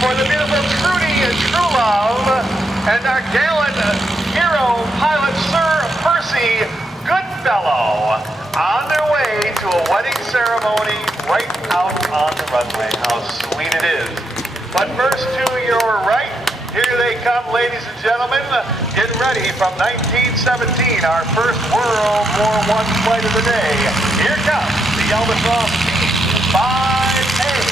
for the beautiful Trudy and Truelove and our gallant hero pilot Sir Percy Goodfellow on their way to a wedding ceremony right out on the runway. How sweet it is. But first, to your right, here they come, ladies and gentlemen. Get ready from 1917, our first World War I flight of the day. Here comes the Albatross D5A.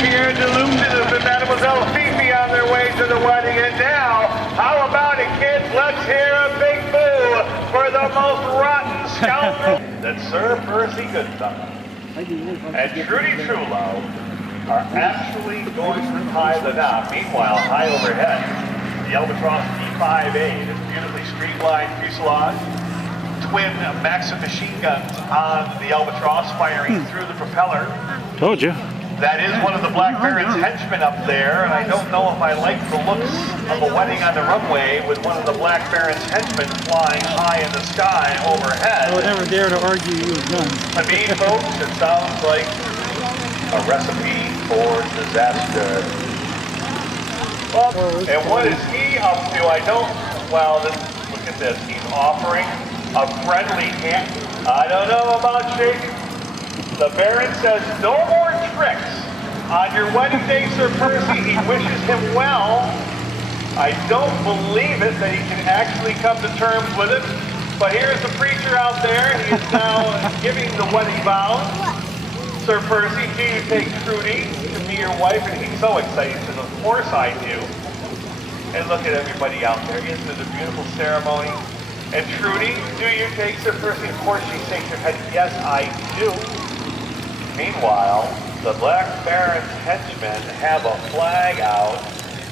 Pierre DeLucas and Mademoiselle Fifi on their way to the wedding. And now, how about it, kids? Let's hear a big boo for the most rotten scoundrel that Sir Percy Goodfellow and Trudy Truelove are actually going to tie the knot. Meanwhile, high overhead, the Albatross D5A, this beautifully streamlined fuselage, twin Maxim machine guns on the Albatross firing through the propeller. Told you. That is one of the Black Baron's henchmen up there, and I don't know if I like the looks of a wedding on the runway with one of the Black Baron's henchmen flying high in the sky overhead. I would never dare to argue you with guns. I mean, folks, it sounds like a recipe for disaster. Well, and what is he up to? I don't, well, look at this. He's offering a friendly hand. I don't know about shaking. The Baron says no more tricks. On your wedding day, Sir Percy, he wishes him well. I don't believe it that he can actually come to terms with it. But here's the preacher out there. He is now giving the wedding vows. Sir Percy, do you take Trudy to be your wife? And he's so excited, because of course I do. And look at everybody out there. Isn't it a beautiful ceremony? And Trudy, do you take Sir Percy? Of course she shakes her head, yes, I do. Meanwhile, the Black Baron's henchmen have a flag out.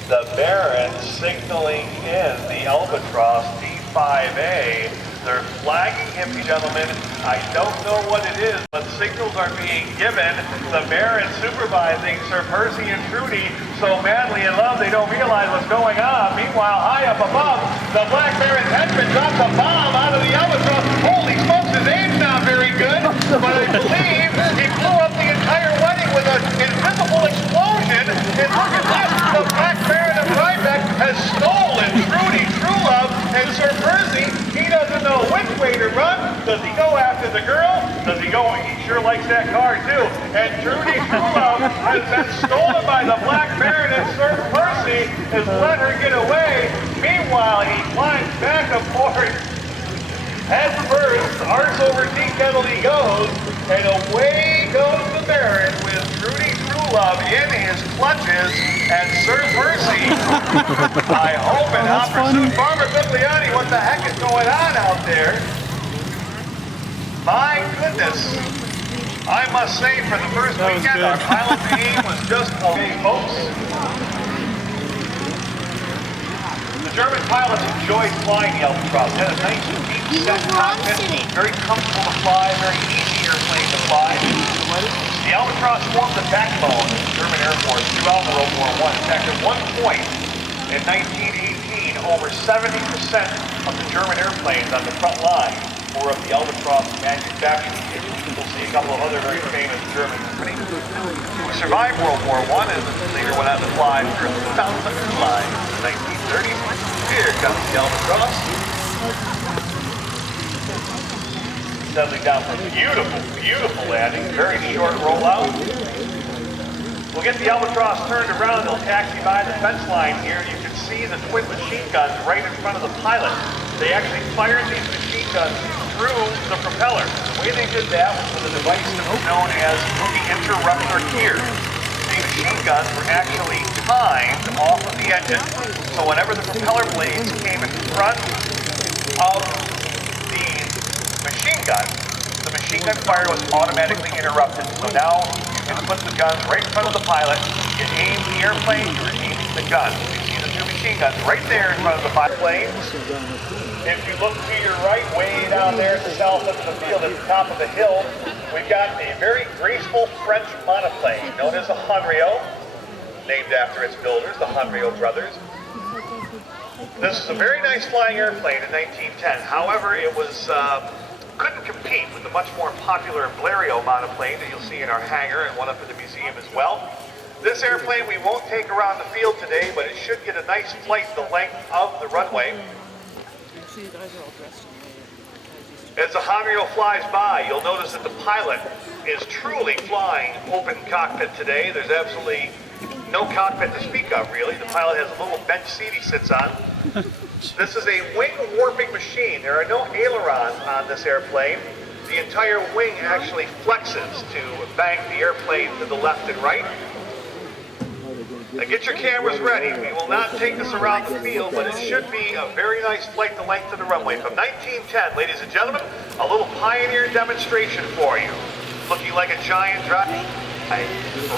The Baron signaling in the Albatross D5A. They're flagging him, gentlemen. I don't know what it is, but signals are being given. The Baron supervising Sir Percy and Trudy so madly in love they don't realize what's going on. Meanwhile, high up above, the Black Baron's henchmen dropped a bomb out of the Albatross. Holy smokes, his aim's not very good, but I believe he blew up the entire wedding with an invisible explosion. And look at this, the Black Baron of Rhinebeck has stolen Trudy Truelove and Sir Percy. He doesn't know which way to run. Does he go after the girl? Does he go, he sure likes that car too. And Trudy Truelove has been stolen by the Black Baron, and Sir Percy has let her get away. Meanwhile, he climbs back aboard. Head first, arse over tea kettle he goes, and away goes the Baron with Trudy Truelove in his clutches, and Sir Percy. I hope and not pursued Farmer Bigliani. What the heck is going on out there? My goodness. I must say, for the first weekend, our pilot's aim was just okay, folks. The German pilots enjoyed flying the Albatross. It had a nice deep set cockpit, very comfortable to fly, very easy airplane to fly. The Albatross formed the backbone of the German Air Force throughout World War I. In fact, at one point in 1918, over 70% of the German airplanes on the front line were of the Albatross manufacturing. We'll see a couple of other very famous German companies who survived World War I and later went on to fly for 1,000 flights in the 1930s. Here comes the Albatross. Settling down for a beautiful, beautiful landing. Very short rollout. We'll get the Albatross turned around. They'll taxi by the fence line here. You can see the twin machine guns right in front of the pilot. They actually fired these machine guns through the propeller. The way they did that was with a device that was known as the interrupter gear. These machine guns were actually timed off of the engine, so whenever the propeller blades came in front of the machine gun fire was automatically interrupted. So now you can put the guns right in front of the pilot. You aim the airplane, you're aiming the gun. You see the two machine guns right there in front of the planes. If you look to your right, way down there at the south end of the field, at the top of the hill, we've got a very graceful French monoplane known as a Hanriot, named after its builders, the Hanriot brothers. This is a very nice flying airplane in 1910. However, it was couldn't compete with the much more popular Blériot monoplane that you'll see in our hangar and one up in the museum as well. This airplane we won't take around the field today, but it should get a nice flight the length of the runway. As the Hanrio flies by, you'll notice that the pilot is truly flying open cockpit today. There's absolutely no cockpit to speak of, really. The pilot has a little bench seat he sits on. This is a wing warping machine. There are no ailerons on this airplane. The entire wing actually flexes to bank the airplane to the left and right. Now get your cameras ready. We will not take this around the field, but it should be a very nice flight the length of the runway. From 1910, ladies and gentlemen, a little Pioneer demonstration for you. Looking like a giant drop.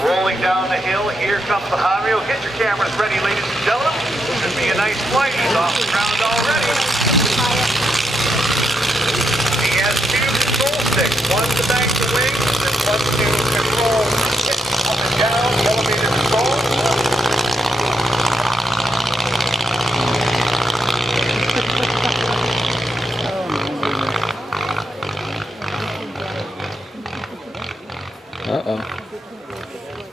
Rolling down the hill, here comes the Hanrio. Get your cameras ready, ladies and gentlemen. This should be a nice flight. He's off the ground already. He has two control sticks. One to bank the wings, and one to control up and down the elevator control. Uh-oh.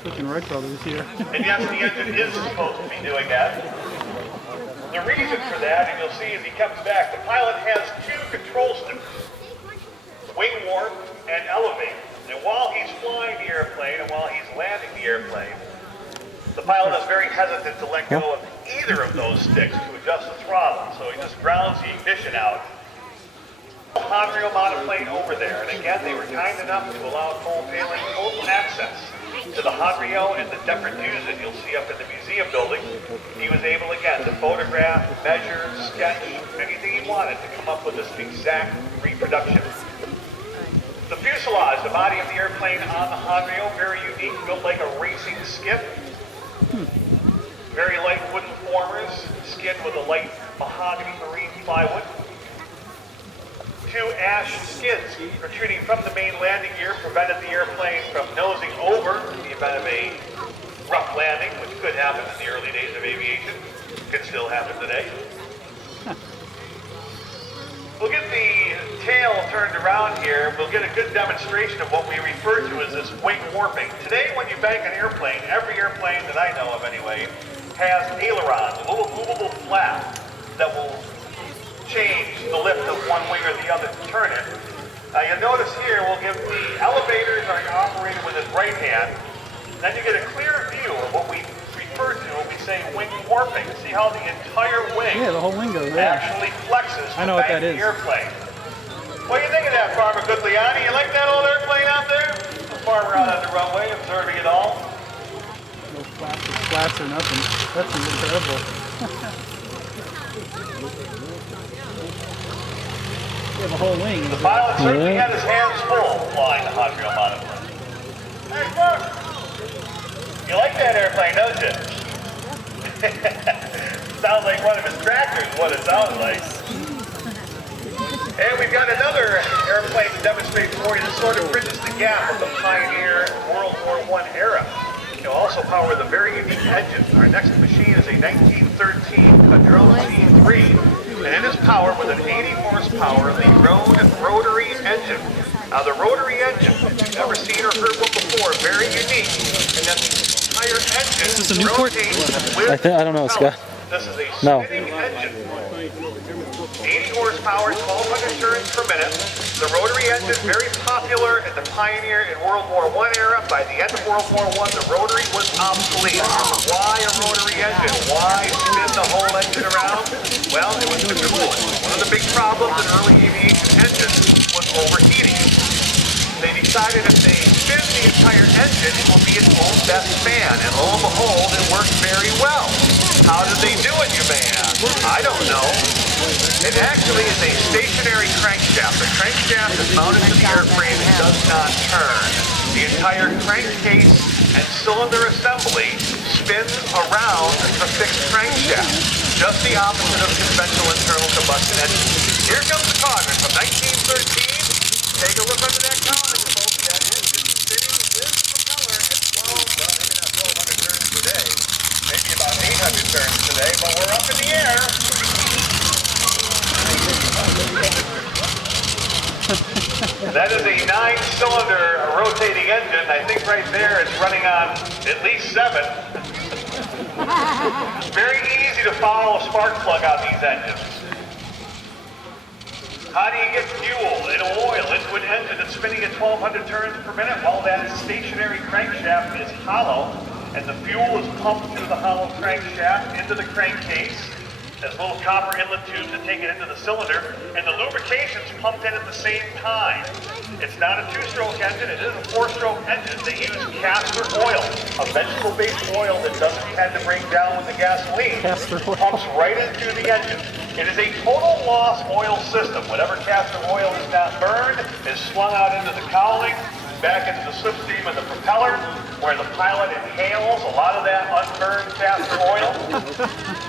Freaking Wright brothers here. And yes, the engine is supposed to be doing that. The reason for that, and you'll see as he comes back, the pilot has two control sticks, wing warp and elevate. And while he's flying the airplane and while he's landing the airplane, the pilot is very hesitant to let go of either of those sticks to adjust the throttle. So he just grounds the ignition out. Hanrio monoplane over there, and again they were kind enough to allow Cole Palin total access to the Hanrio and the Depardieu that you'll see up in the museum building. He was able again to photograph, measure, sketch, anything he wanted to come up with this exact reproduction. The fuselage, the body of the airplane on the Hanrio, very unique, built like a racing skiff. Very light wooden formers, skinned with a light mahogany marine plywood. Two ash skids protruding from the main landing gear prevented the airplane from nosing over in the event of a rough landing, which could happen in the early days of aviation. Could still happen today. We'll get the tail turned around here. We'll get a good demonstration of what we refer to as this wing warping. Today, when you bank an airplane, every airplane that I know of anyway, has ailerons, a little movable flap that will change the lift of one wing or the other to turn it. You'll notice here we'll give the elevators are operated with his right hand. Then you get a clear view of what we refer to when we say wing warping. See how the entire wing Yeah, the whole wing goes there. actually flexes I know to what that bank is. the airplane. What do you think of that, Farmer Goodliani? You like that old airplane out there? The farmer out on the runway observing it all. No flats or nothing. That's incredible. You have a whole wing. The pilot certainly had his hands full flying the Hanrio monoplane. Hey, Mark! You like that airplane, don't you? Sounds like one of his tractors, what it sounds like. And we've got another airplane to demonstrate for you that sort of bridges the gap of the Pioneer World War I era. You'll also power the very unique engine. Our next machine is a 1913 Cadrone C3. And it is powered with an 80 horsepower rotary engine. Now the rotary engine, if you've never seen or heard one before, very unique. And that the entire engine rotates with I don't know, Scott. This is a spinning engine. 80 horsepower, 1,200 turns per minute. The rotary engine, very popular in the Pioneer and World War I era. By the end of World War I, the rotary was obsolete. Why a rotary engine? Why spin the whole engine around? Well, it was the coolant. One of the big problems in early aviation engines was overheating. They decided if they spin the entire engine, it will be its own best fan. And lo and behold, it worked very well. How did they do it, you may ask? I don't know. It actually is a stationary crankshaft. The crankshaft is mounted to the airframe and does not turn. The entire crankcase and cylinder assembly spins around the fixed crankshaft. Just the opposite of conventional internal combustion engines. Here comes the Codman from 1913. Take a look under that collar, folks. That engine spinning with the propeller at 12, well, maybe not 1,200 turns per day. Maybe about 800 turns per today, but we're up in the air. That is a 9-cylinder rotating engine. I think right there it's running on at least 7. Very easy to follow a spark plug on these engines. How do you get fuel and oil into an engine that's spinning at 1,200 turns per minute? Well, that stationary crankshaft is hollow, and the fuel is pumped through the hollow crankshaft into the crankcase. There's little copper inlet tubes that take it into the cylinder, and the lubrication's pumped in at the same time. It's not a 2-stroke engine, it is a 4-stroke engine. They use castor oil, a vegetable-based oil that doesn't tend to break down with the gasoline. Pumps right into the engine. It is a total loss oil system. Whatever castor oil is not burned is slung out into the cowling, back into the slipstream of the propeller, where the pilot inhales a lot of that unburned castor oil.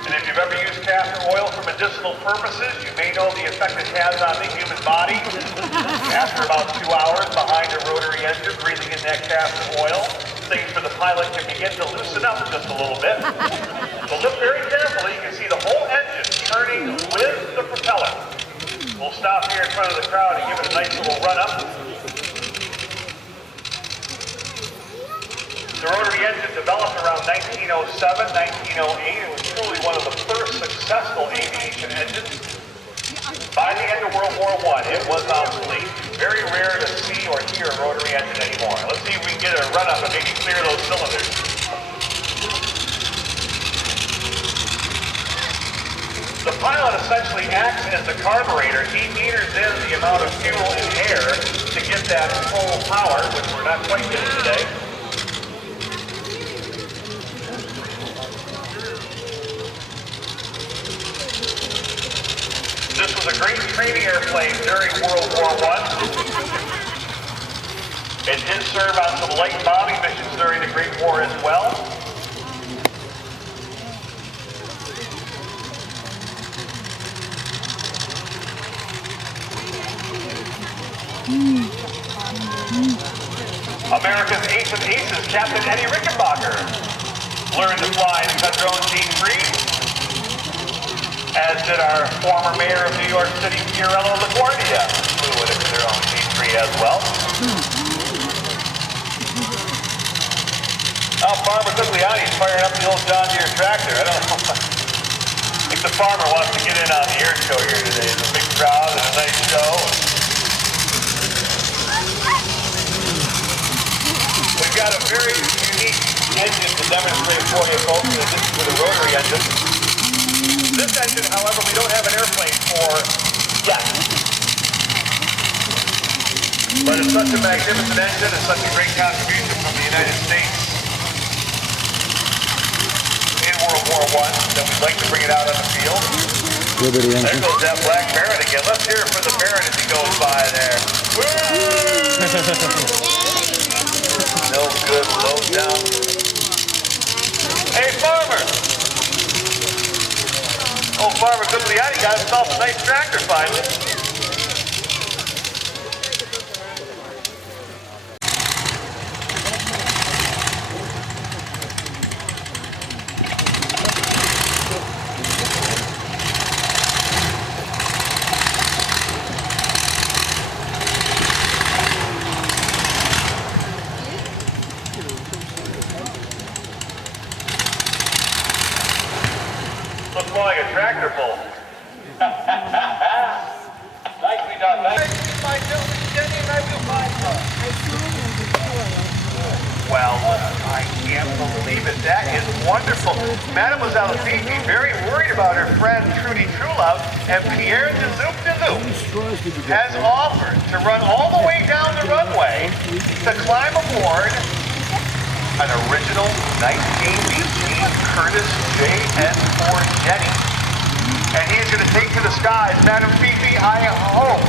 And if you've ever used castor oil for medicinal purposes, you may know the effect it has on the human body. After about 2 hours behind a rotary engine, breathing in that castor oil, things for the pilot can begin to loosen up just a little bit. So look very carefully. You can see the whole engine turning with the propeller. We'll stop here in front of the crowd and give it a nice little run-up. The rotary engine developed around 1907, 1908. It was truly one of the first successful aviation engines. By the end of World War I, it was obsolete. Very rare to see or hear a rotary engine anymore. Let's see if we can get a run-up and maybe clear those cylinders. The pilot essentially acts as the carburetor. He meters in the amount of fuel and air to get that full power, which we're not quite getting today. This was a great training airplane during World War I. It did serve on some light bombing missions during the Great War as well. America's ace of aces, Captain Eddie Rickenbacker, learned to fly the Padron G3. As did our former mayor of New York City, Fiorello LaGuardia, flew with their own G3 as well. Oh, Farmer Guglielmi's firing up the old John Deere tractor. I don't know. I think the farmer wants to get in on the air show here today. It's a big crowd and a nice show. We've got a very unique engine to demonstrate for you folks, in addition to the rotary engine. This engine, however, we don't have an airplane for yet. But it's such a magnificent engine, it's such a great contribution from the United States in World War I that we'd like to bring it out on the field. Liberty engine. There goes that black Barrett again. Let's hear it for the Barrett as he goes by there. No good, low down. Hey, farmer! Old Farmer Guglielmi got himself a nice tractor finally. Looks more like a tractor pull. Nicely done, Well, I can't believe it. That is wonderful. Mademoiselle Fifi, very worried about her friend Trudy Truelove, and Pierre Deloup has offered to run all the way down the runway to climb aboard an original 1918 Curtiss JN4 Jenny. And he is going to take to the skies. Madame Fifi, I hope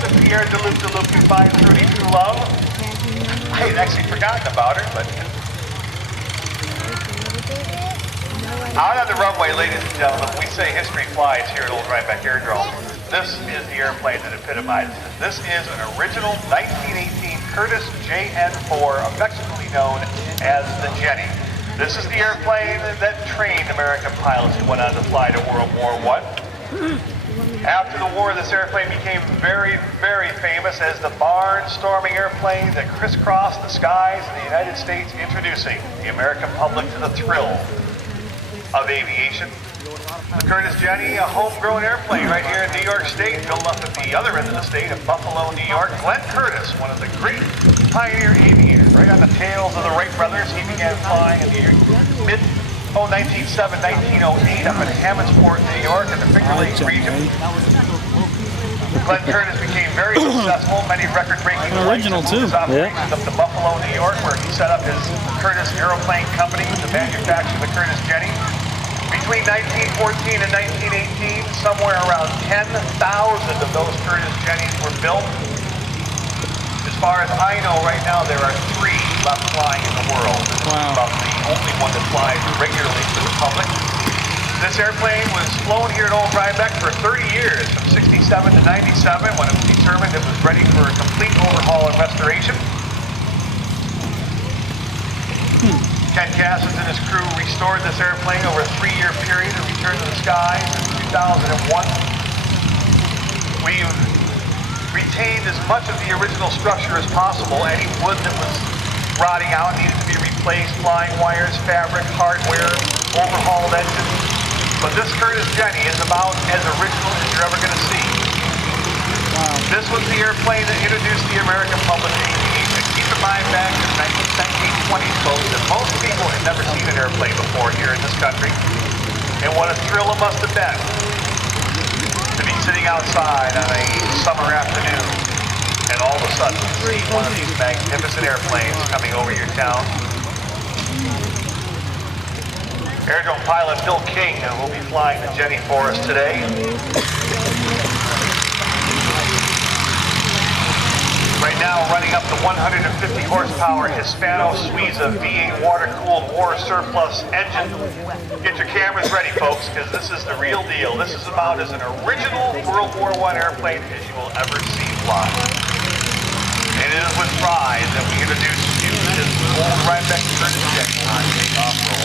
that Pierre Deloup can find Trudy Truelove. I had actually forgotten about her, but... Out on the runway, ladies and gentlemen, we say history flies here at Old Rhinebeck Airdome. This is the airplane that epitomizes it. This is an original 1918 Curtiss JN4, affectionately known as the Jenny. This is the airplane that trained American pilots who went on to fly to World War I. After the war, this airplane became very, very famous as the barnstorming airplane that crisscrossed the skies in the United States, introducing the American public to the thrill of aviation. The Curtiss Jenny, a homegrown airplane right here in New York State, built up at the other end of the state of Buffalo, New York. Glenn Curtiss, one of the great pioneer aviators, right on the tails of the Wright brothers. He began flying in the mid-1907, 1908 up in Hammondsport, New York, in the Finger Lakes region. Glenn Curtiss became very successful, many record-breaking original too. Operations up to Buffalo, New York, where he set up his Curtiss Aeroplane Company to manufacture the Curtiss Jenny. Between 1914 and 1918, somewhere around 10,000 of those Curtiss Jennies were built. As far as I know, right now there are 3 left flying in the world. Wow. About the only one that flies regularly to the public. This airplane was flown here at Old Rhinebeck for 30 years, from 67 to 97, when it was determined it was ready for a complete overhaul and restoration. Ken Cassins and his crew restored this airplane over a 3-year period and returned to the skies in 2001. We've retained as much of the original structure as possible. Any wood that was rotting out needed to be replaced, flying wires, fabric, hardware, overhauled engines. But this Curtiss Jenny is about as original as you're ever going to see. Wow. This was the airplane that introduced the American public to aviation. Keep in mind, back in the 1920s, folks, that most people had never seen an airplane before here in this country. And what a thrill it must have been to be sitting outside on a summer afternoon and all of a sudden see one of these magnificent airplanes coming over your town. Airdome pilot Bill King will be flying the Jenny for us today. Right now, running up the 150 horsepower Hispano-Suiza V8 water-cooled war surplus engine. Get your cameras ready, folks, because this is the real deal. This is about as an original World War I airplane as you will ever see fly. And it is with pride that we introduce you to this old Rhinebeck Curtiss Jenny on takeoff roll.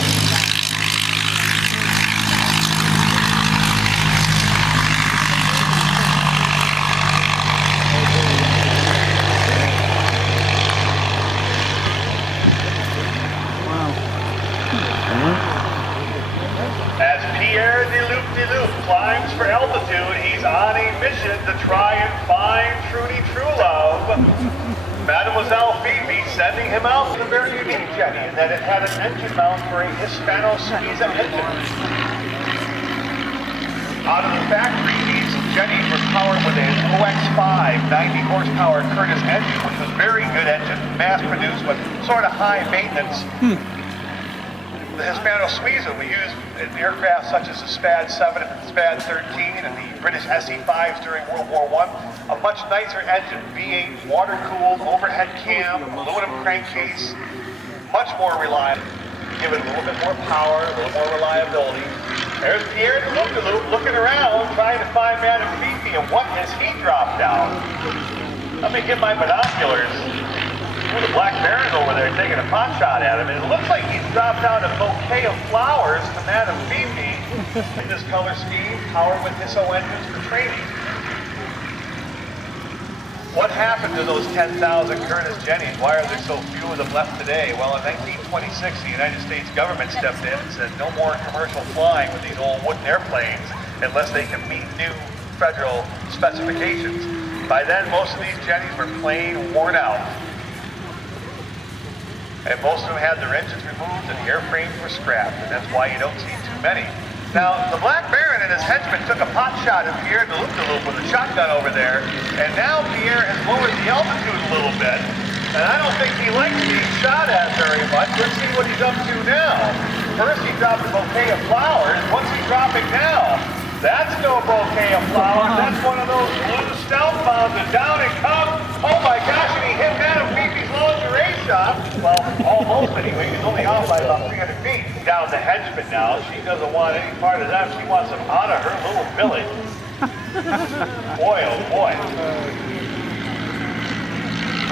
As Pierre de Loop climbs for altitude, he's on a mission to try and find Trudy True Love. Mademoiselle Phoebe sending him out with a very unique Jenny in that it had an engine mount for a Hispano-Suiza engine. Out of the factory, these Jennies were powered with an OX5 90 horsepower Curtiss engine, which was a very good engine, mass-produced, but sort of high maintenance. The Hispano-Suiza we used in aircraft such as the SPAD 7 and the SPAD 13 and the British SE-5s during World War I. A much nicer engine, V8 water-cooled, overhead cam, aluminum crankcase, much more reliable. Give it a little bit more power, a little more reliability. There's Pierre de Loop looking around, trying to find Madame Fifi, and what has he dropped down? Let me get my binoculars. Ooh, the Black Baron's over there taking a pot shot at him, and it looks like he's dropped down a bouquet of flowers to Madame Fifi in this color scheme, powered with Hisso engines for training. What happened to those 10,000 Curtiss Jennies? Why are there so few of them left today? Well, in 1926, the United States government stepped in and said no more commercial flying with these old wooden airplanes unless they can meet new federal specifications. By then, most of these Jennies were plain worn out. And most of them had their engines removed and the airframes were scrapped, and that's why you don't see too many. Now, the Black Baron and his henchmen took a pot shot at Pierre de Loop with a shotgun over there, and now Pierre has lowered the altitude a little bit, and I don't think he likes being shot at very much. Let's see what he's up to now. First, he dropped a bouquet of flowers. What's he dropping now? That's no bouquet of flowers. That's one of those blue stout bombs, and down it comes. Oh my gosh, and he hit Madame Fifi's lingerie shop. Well, almost anyway. He's only off by about 300 feet. Down the henchman now. She doesn't want any part of that. She wants him out of her little village. Boy, oh boy.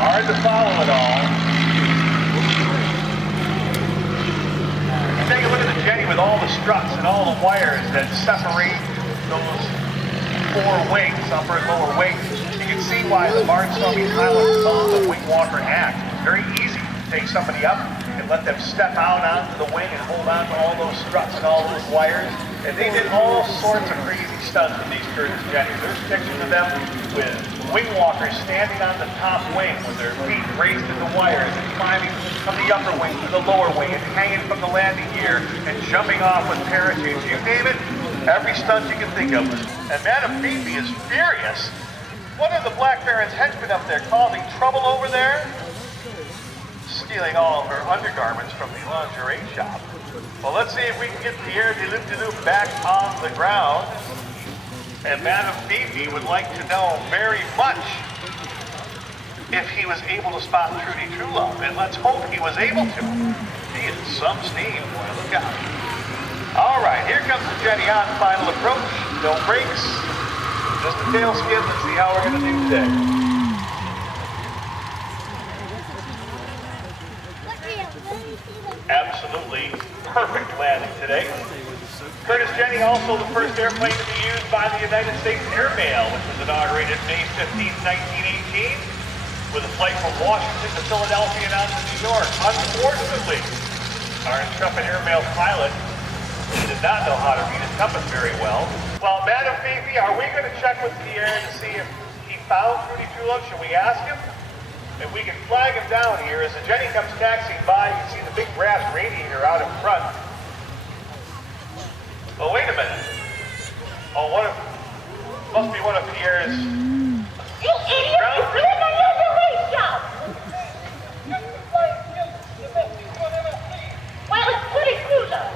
Hard to follow it all. take a look at the Jenny with all the struts and all the wires that separate those four wings, upper and lower wings. You can see why the barnstorming pilots call the wing walker act. It's very easy to take somebody up and let them step out onto the wing and hold on to all those struts and all those wires. And they did all sorts of crazy stunts with these Curtiss Jennies. There's pictures of them with wing walkers standing on the top wing with their feet raised to the wires and climbing from the upper wing to the lower wing and hanging from the landing gear and jumping off with parachutes. You name it, every stunt you can think of. And Madame Fifi is furious. One of the Black Baron's henchmen up there causing trouble over there, stealing all of her undergarments from the lingerie shop. Well, let's see if we can get Pierre de-Loop back on the ground. And Madame Fifi would like to know very much if he was able to spot Trudy Truelove. And let's hope he was able to. He is some steam, boy, look out. All right, here comes the Jenny on final approach. No brakes, just a tail skid. Let's see how we're gonna do today. Absolutely perfect landing today. Curtiss Jenny, also the first airplane to be used by the United States Air Mail, which was inaugurated May 15, 1918, with a flight from Washington to Philadelphia and on to New York. Unfortunately, our intrepid airmail pilot did not know how to read his compass very well. Well, Madame Fifi, are we going to check with Pierre to see if he found Trudy Truelove? Should we ask him? If we can flag him down here, as the Jenny comes taxiing by, you can see the big brass radiator out in front. Oh, wait a minute. Oh, must be one of Pierre's... You idiot! You're in the lingerie shop! Well, it's Trudy Truelove.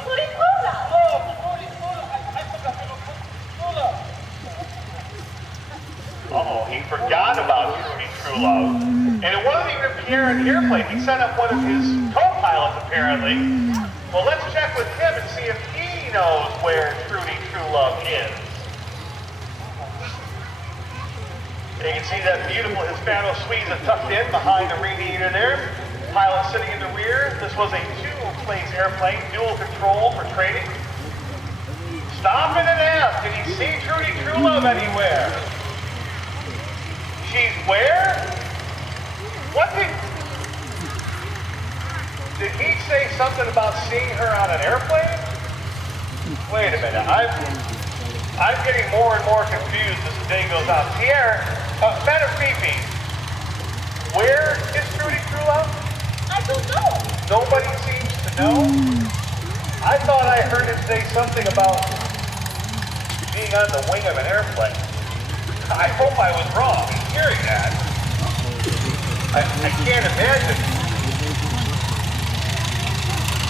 Trudy Truelove. Uh-oh, he forgot about Trudy Truelove. And it wasn't even Pierre in the airplane. He sent up one of his co-pilots, apparently. Well, let's check with him and see if he knows where Trudy Truelove is. You can see that beautiful Hispano Suiza tucked in behind the radiator there. Pilot sitting in the rear. This was a two-place airplane, dual control for training. Stop it and ask, did he see Trudy Truelove anywhere? She's where? What did he say something about seeing her on an airplane? Wait a minute, I'm getting more and more confused as the day goes on. Pierre, Madame Fifi, where is Trudy Truelove? I don't know. Nobody seems to know? I thought I heard him say something about being on the wing of an airplane. I hope I was wrong in hearing that. I can't imagine.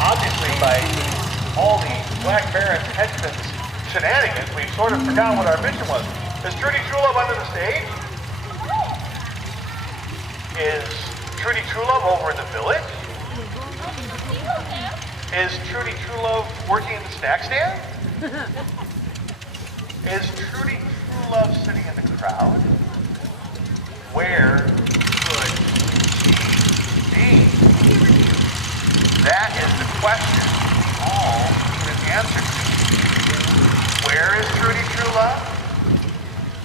Obviously, by all the Black Baron's henchmen's shenanigans, we sort of forgot what our mission was. Is Trudy Truelove under the stage? Is Trudy Truelove over in the village? Is Trudy Truelove working in the snack stand? Is Trudy Truelove sitting in the crowd? Where could she be? That is the question all need an answer to. Where is Trudy Truelove?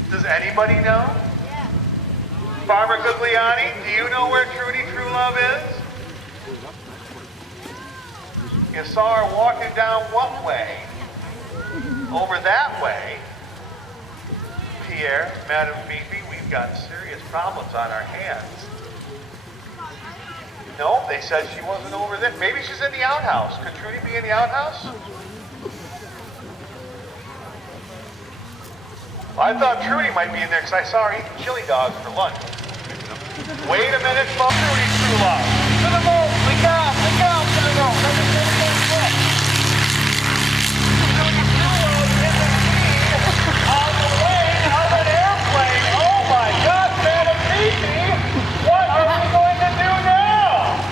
Does anybody know? Yeah. Farmer Gugliani, do you know where Trudy Truelove is? You saw her walking down what way? Over that way. Pierre, Madame Fifi, we've got serious problems on our hands. No, they said she wasn't over there. Maybe she's in the outhouse. Could Trudy be in the outhouse? Well, I thought Trudy might be in there because I saw her eating chili dogs for lunch. Wait a minute, folks. Trudy Truelove. To the moon. We go. To the moon. Trudy Truelove is indeed on the wing of an airplane. Oh my God, Madame Fifi. What are we going to do now?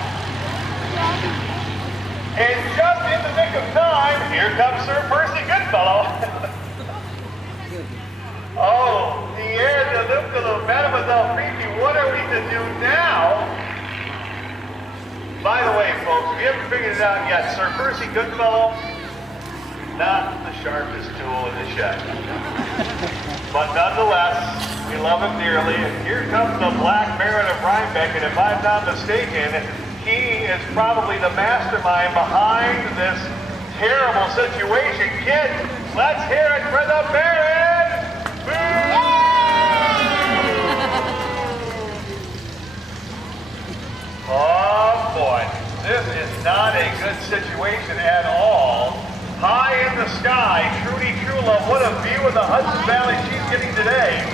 And just in the nick of time, here comes Sir Percy Goodfellow. Oh, Pierre de Mademoiselle Fifi, what are we to do now? By the way, folks, if you haven't figured it out yet, Sir Percy Goodfellow, not the sharpest tool in the shed. But nonetheless, we love him dearly. And here comes the Black Baron of Rhinebeck, and if I'm not mistaken, he is probably the mastermind behind this terrible situation. Kids, let's hear it for the Baron! Woo! Oh boy, this is not a good situation at all. High in the sky, Trudy Truelove, what a view of the Hudson Valley she's getting today.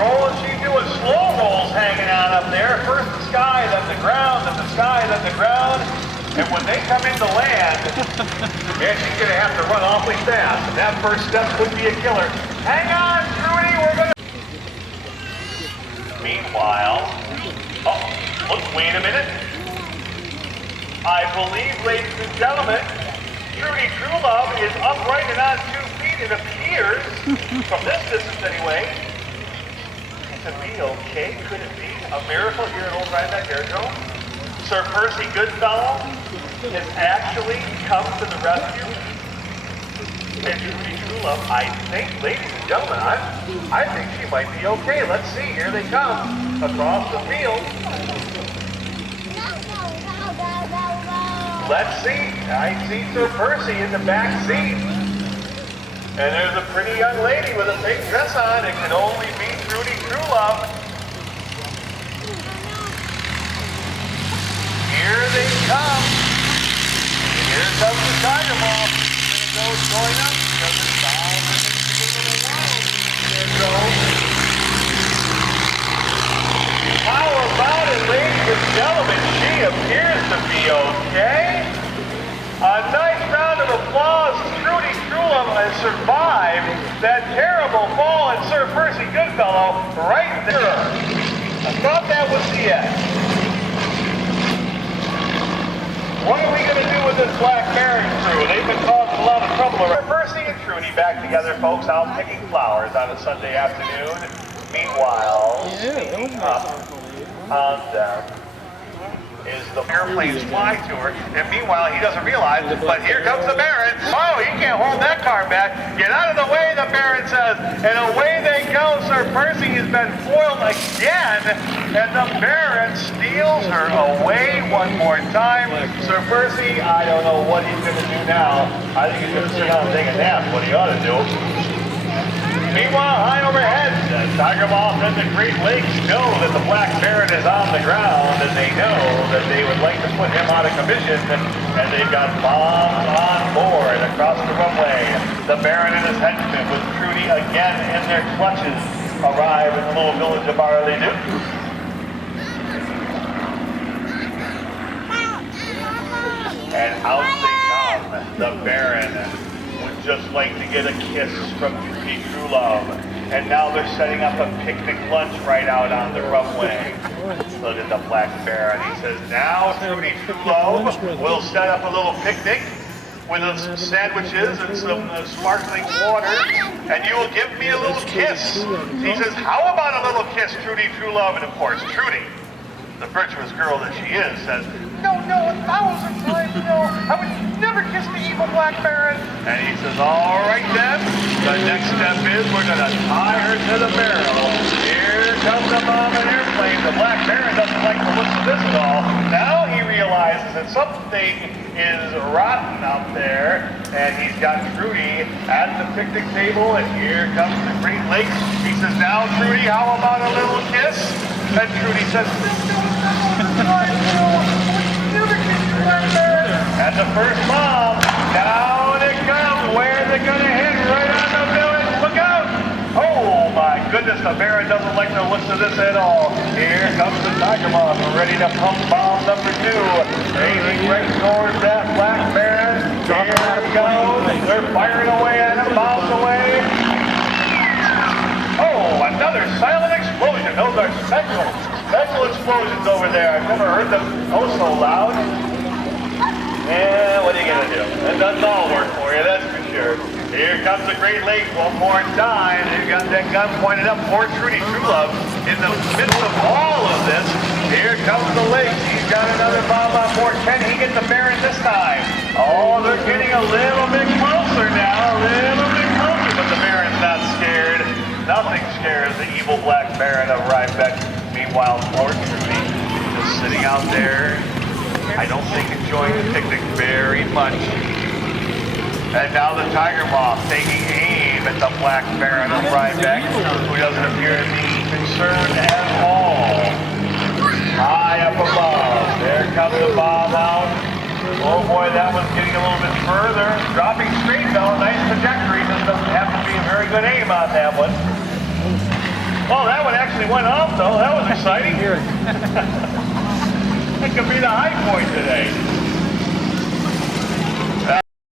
Rolling, she's doing slow rolls hanging out up there. First the sky, then the ground, then the sky, then the ground. And when they come into land, man, she's gonna have to run awfully fast. And that first step could be a killer. Hang on, Trudy, we're gonna... Meanwhile, oh, look, wait a minute. I believe, ladies and gentlemen, Trudy Truelove is upright and on 2 feet, it appears, from this distance anyway, to be okay. Could it be a miracle here at Old Rhinebeck Airdome? Sir Percy Goodfellow has actually come to the rescue. And Trudy Truelove, I think, ladies and gentlemen, I think she might be okay. Let's see, here they come across the field. Let's see. I see Sir Percy in the back seat. And there's a pretty young lady with a pink dress on. It can only be Trudy Truelove. Here they come. Here comes the Tiger Moth. It goes going up because it's all a little wild. There it goes. How about it, ladies and gentlemen? She appears to be okay. A nice round of applause. Trudy Truelove has survived that terrible fall, and Sir Percy Goodfellow right there. I thought that was the end. What are we going to do with this Black Baron crew? They've been causing a lot of trouble. Percy and Trudy back together, folks, out picking flowers on a Sunday afternoon. Meanwhile, sneaking up on them is the airplane's fly tour, and meanwhile he doesn't realize, but here comes the Baron. Oh, he can't hold that car back. Get out of the way, the Baron says, and away they go. Sir Percy has been foiled again, and the Baron steals her away one more time. Sir Percy, I don't know what he's going to do now. I think he's going to sit down and take a nap, what he ought to do. Meanwhile, high overhead, the Tiger Moth and the Great Lakes know that the Black Baron is on the ground, and they know that they would like to put him out of commission, and they've got bombs on board across the runway. The Baron and his henchmen, with Trudy again in their clutches, arrive in the little village of Bar-le-Duc. And out they come, the Baron would just like to get a kiss from Trudy Truelove. And now they're setting up a picnic lunch right out on the runway. Look at the Black Baron. He says, now Trudy Truelove will set up a little picnic with some sandwiches and some sparkling water, and you will give me a little kiss. He says, how about a little kiss, Trudy Truelove? And of course, Trudy, the virtuous girl that she is, says, no, 1,000 times no. I would never kiss the evil Black Baron. And he says, all right then. The next step is we're going to tie her to the barrel. Here comes the bomb and airplane. The Black Baron doesn't like the looks of this at all. Now he realizes that something is rotten out there, and he's got Trudy at the picnic table, and here comes the Great Lakes. He says, now Trudy, how about a little kiss? And Trudy says, and the first bomb, down it comes. Where's it going to hit? Right on the village. Look out! Oh my goodness, the Baron doesn't like the looks of this at all. Here comes the Tiger Moth, ready to pump bomb number 2. Aiming right towards that Black Baron. Here it goes. They're firing away at him, bombs away. Oh, another silent explosion. Those are special explosions over there. I've never heard them so loud. Yeah, what are you gonna do? It doesn't all work for you, that's for sure. Here comes the Great Lakes one more time. They've got that gun pointed up. Poor Trudy Truelove in the midst of all of this. Here comes the Lakes. He's got got another bomb on board. Can he get the Baron this time? Oh, they're getting a little bit closer now. A little bit closer, but the Baron's not scared. Nothing scares the evil black Baron of Rhinebeck. Meanwhile, Lord Trudy is sitting out there. I don't think enjoying the picnic very much. And now the Tiger Moth taking aim at the Black Baron of Rhinebeck, who doesn't appear to be concerned at all. High up above, there comes the bomb out. Oh boy, that one's getting a little bit further. Dropping straight though, nice trajectory. Doesn't have to be a very good aim on that one. Oh, that one actually went off though. That was exciting. That could be the high point today.